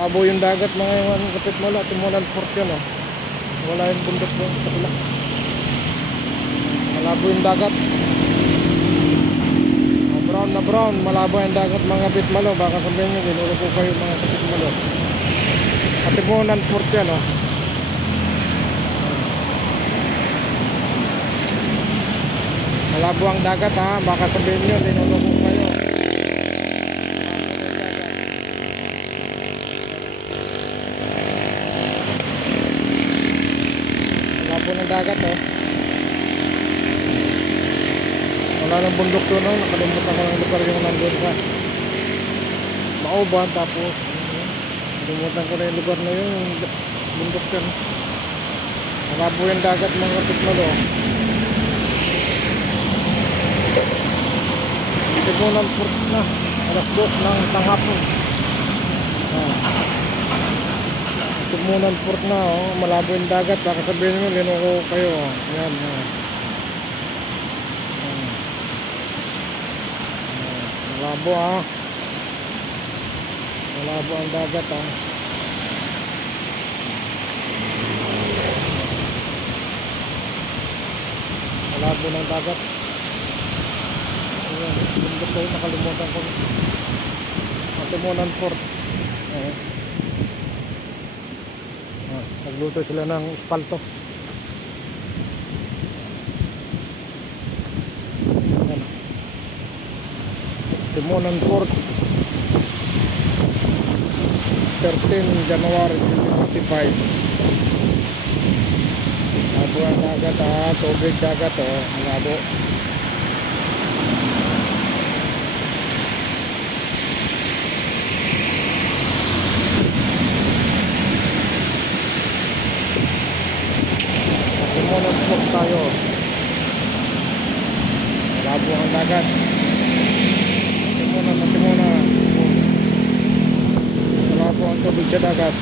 Malabo yung dagat mga yung kapit mo lang. Tumunan port yun oh. Wala yung bundok mo sa kabila. Malabo yung dagat. Brown na brown. Malabo yung dagat mga kapit malo. Baka sabihin nyo ginulo ko kayo mga kapit malo. Tumunan port yan oh. Malabo ang dagat ha. Baka sabihin nyo ginulo ko kayo. Malabo ng dagat oh. Wala nang bundok doon oh. Nakalimutan ko ng lugar yung nandun ka. Mauban tapos nakalimutan ko na yung lugar na yun. Yung bundok yan. Malabo yung dagat mga kapit malo. Tumunan port na. Alas 2 ng tanghapon. Tumunan port na oh. Malabo yung dagat. Baka sabihin nyo linuko kayo oh. Yan yan. Malabo ah. Malabo ang dagat ah. Malabo ng dagat. Ayan, bundok ko nakalimutan ko. Tumunan port. Nagluto sila ng espalto. Ayan. Tumunan port. 13 January 2025. Malabo ang dagat ah. Tubig dagat oh. Malabo. Tumunan port tayo. Malabo ang dagat. Tumunan. Malabo ang tubig sa dagat.